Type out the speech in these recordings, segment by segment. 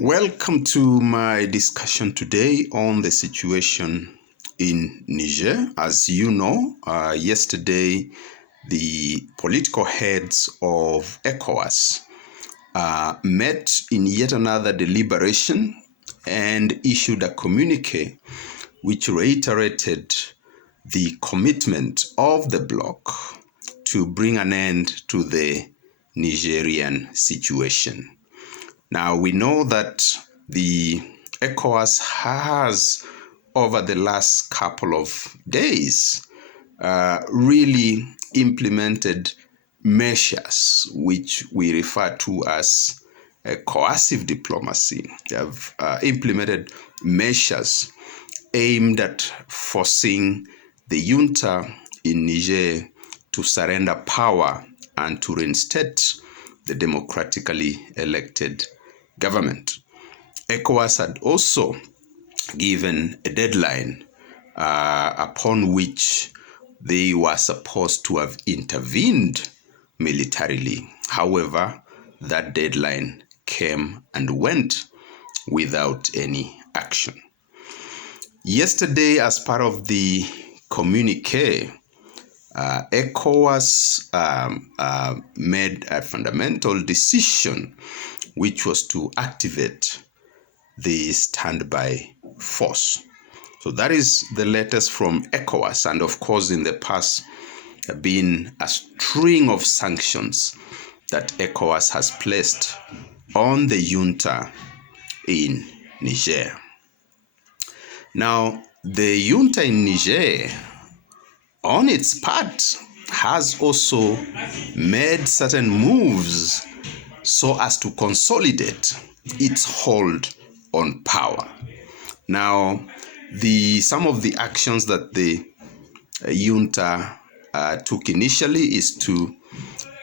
Welcome to my discussion today on the situation in Niger. As you know, yesterday the political heads of ECOWAS met in yet another deliberation and issued a communique which reiterated the commitment of the bloc to bring an end to the Nigerian situation. Now, we know that the ECOWAS has, over the last couple of days, really implemented measures which we refer to as coercive diplomacy. They have implemented measures aimed at forcing the junta in Niger to surrender power and to reinstate the democratically elected government. ECOWAS had also given a deadline upon which they were supposed to have intervened militarily. However, that deadline came and went without any action. Yesterday, as part of the communique, ECOWAS made a fundamental decision, which was to activate the standby force. So that is the latest from ECOWAS. And of course, in the past, there have been a string of sanctions that ECOWAS has placed on the junta in Niger. Now, the junta in Niger, on its part, has also made certain moves so as to consolidate its hold on power. Now, some of the actions that the junta took initially is to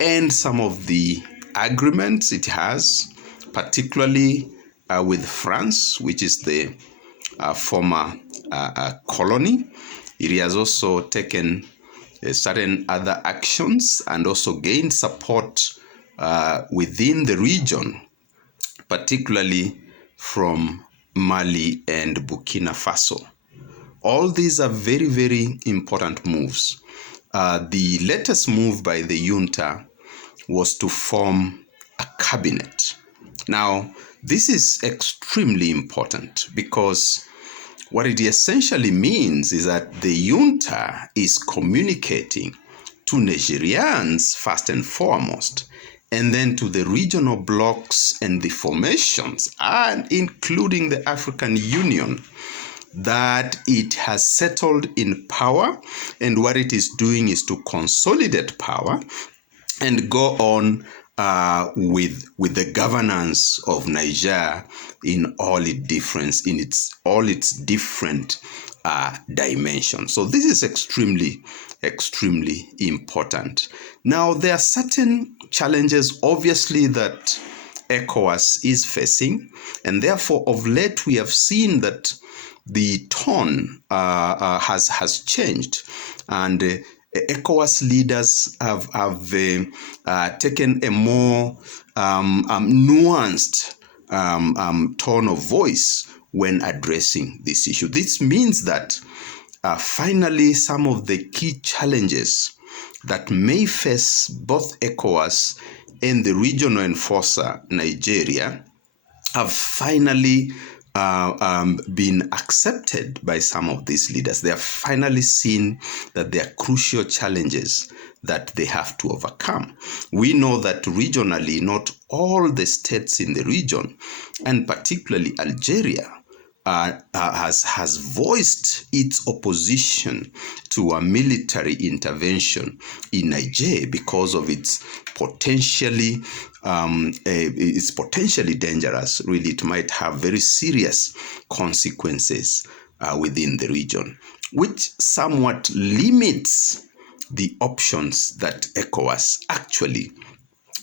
end some of the agreements it has, particularly with France, which is the former colony. It has also taken certain other actions and also gained support within the region, particularly from Mali and Burkina Faso. All these are very, very important moves. The latest move by the junta was to form a cabinet. Now, this is extremely important because what it essentially means is that the junta is communicating to Nigerians first and foremost, and then to the regional blocs and the formations, and including the African Union, that it has settled in power, and what it is doing is to consolidate power and go on with the governance of Niger in all its different dimensions. So this is extremely important. Now, there are certain challenges, obviously, that ECOWAS is facing, and therefore, of late, we have seen that the tone has changed, and ECOWAS leaders have taken a more nuanced tone of voice when addressing this issue. This means that finally some of the key challenges that may face both ECOWAS and the regional enforcer, Nigeria, have finally been accepted by some of these leaders. They have finally seen that there are crucial challenges that they have to overcome. We know that regionally, not all the states in the region, and particularly Algeria, has voiced its opposition to a military intervention in Niger because of its potentially dangerous. Really, it might have very serious consequences within the region, which somewhat limits the options that ECOWAS actually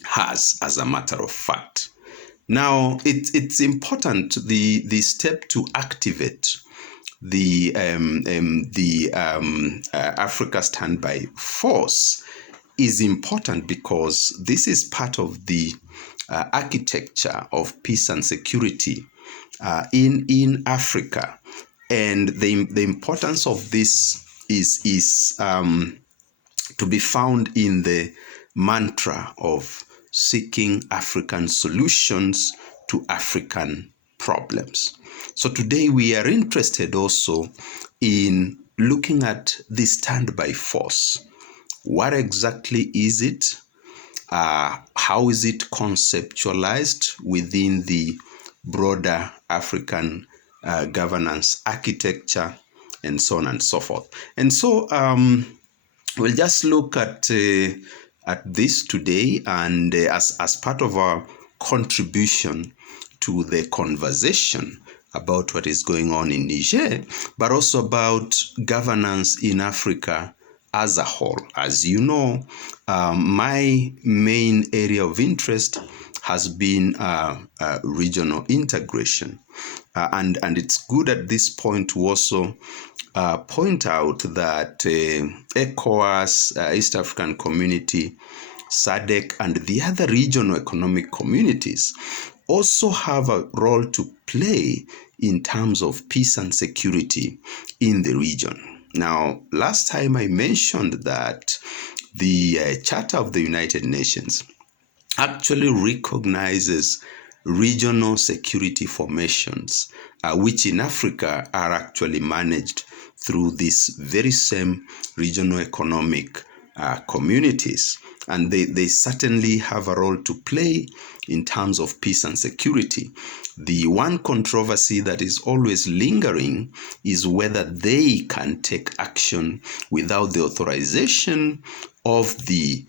has, as a matter of fact. Now, it's important, the step to activate the Africa Standby Force is important because this is part of the architecture of peace and security in Africa. And the importance of this is to be found in the mantra of seeking African solutions to African problems. So today we are interested also in looking at the standby force. What exactly is it? How is it conceptualized within the broader African governance architecture, and so on and so forth? And so we'll just look at this today, and as part of our contribution to the conversation about what is going on in Niger, but also about governance in Africa as a whole. As you know, my main area of interest has been regional integration. And it's good at this point to also point out that ECOWAS, East African Community, SADC, and the other regional economic communities also have a role to play in terms of peace and security in the region. Now, last time I mentioned that the Charter of the United Nations actually recognizes regional security formations, which in Africa are actually managed through these very same regional economic communities. And they certainly have a role to play in terms of peace and security. The one controversy that is always lingering is whether they can take action without the authorization of the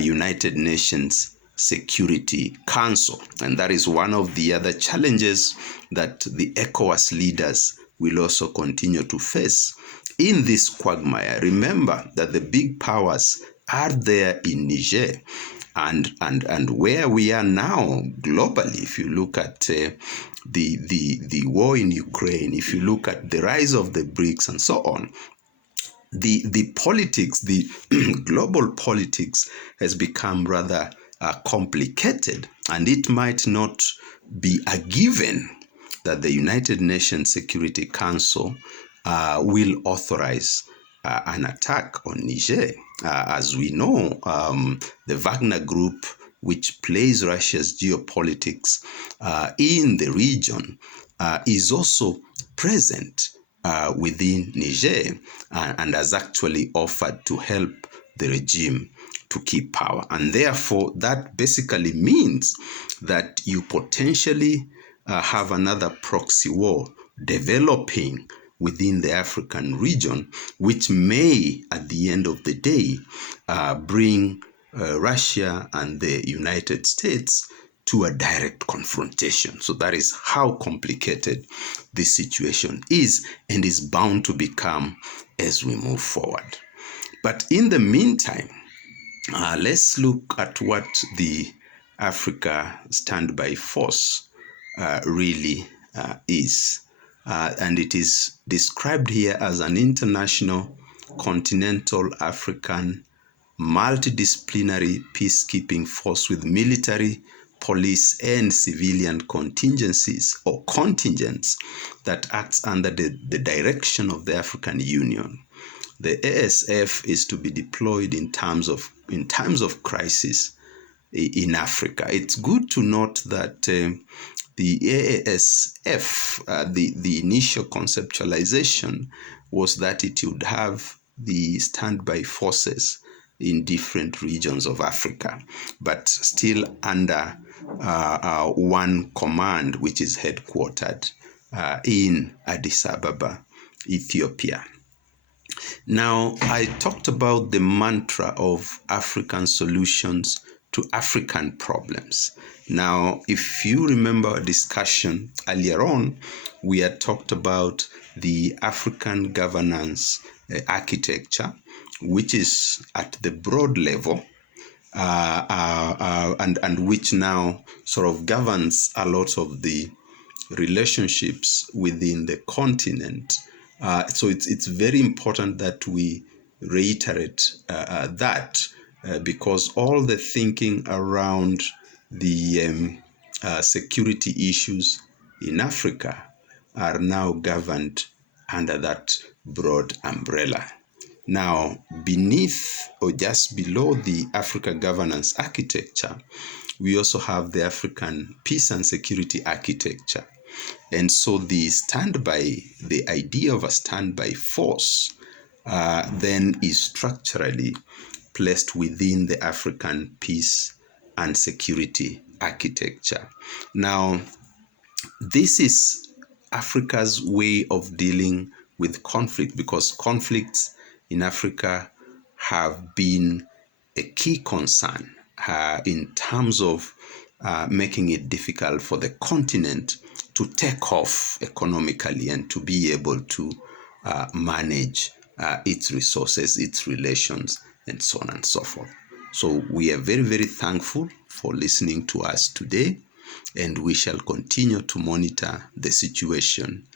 United Nations Security Council. And that is one of the other challenges that the ECOWAS leaders will also continue to face in this quagmire. Remember that the big powers are there in Niger, and where we are now globally. If you look at the war in Ukraine, if you look at the rise of the BRICS and so on, the politics, the global politics has become rather complicated, and it might not be a given that the United Nations Security Council will authorize an attack on Niger. As we know, the Wagner Group, which plays Russia's geopolitics in the region, is also present within Niger and has actually offered to help the regime to keep power. And therefore, that basically means that you potentially have another proxy war developing within the African region, which may, at the end of the day, bring Russia and the United States to a direct confrontation. So that is how complicated this situation is, and is bound to become as we move forward. But in the meantime, let's look at what the Africa Standby Force really is. And it is described here as an international, continental African, multidisciplinary peacekeeping force with military, police, and civilian contingencies or contingents that acts under the direction of the African Union. The ASF is to be deployed in times of crisis in Africa. It's good to note that the ASF, the initial conceptualization was that it would have the standby forces in different regions of Africa, but still under one command, which is headquartered in Addis Ababa, Ethiopia. Now, I talked about the mantra of African solutions to African problems. Now, if you remember our discussion earlier on, we had talked about the African governance architecture, which is at the broad level, and which now sort of governs a lot of the relationships within the continent. So it's very important that we reiterate that because all the thinking around the security issues in Africa are now governed under that broad umbrella. Now, beneath or just below the Africa governance architecture, we also have the African peace and security architecture. And so the idea of a standby force then is structurally placed within the African peace and security architecture. Now, this is Africa's way of dealing with conflict, because conflicts in Africa have been a key concern in terms of making it difficult for the continent to take off economically and to be able to manage its resources, its relations, and so on and so forth. So we are very, very thankful for listening to us today, and we shall continue to monitor the situation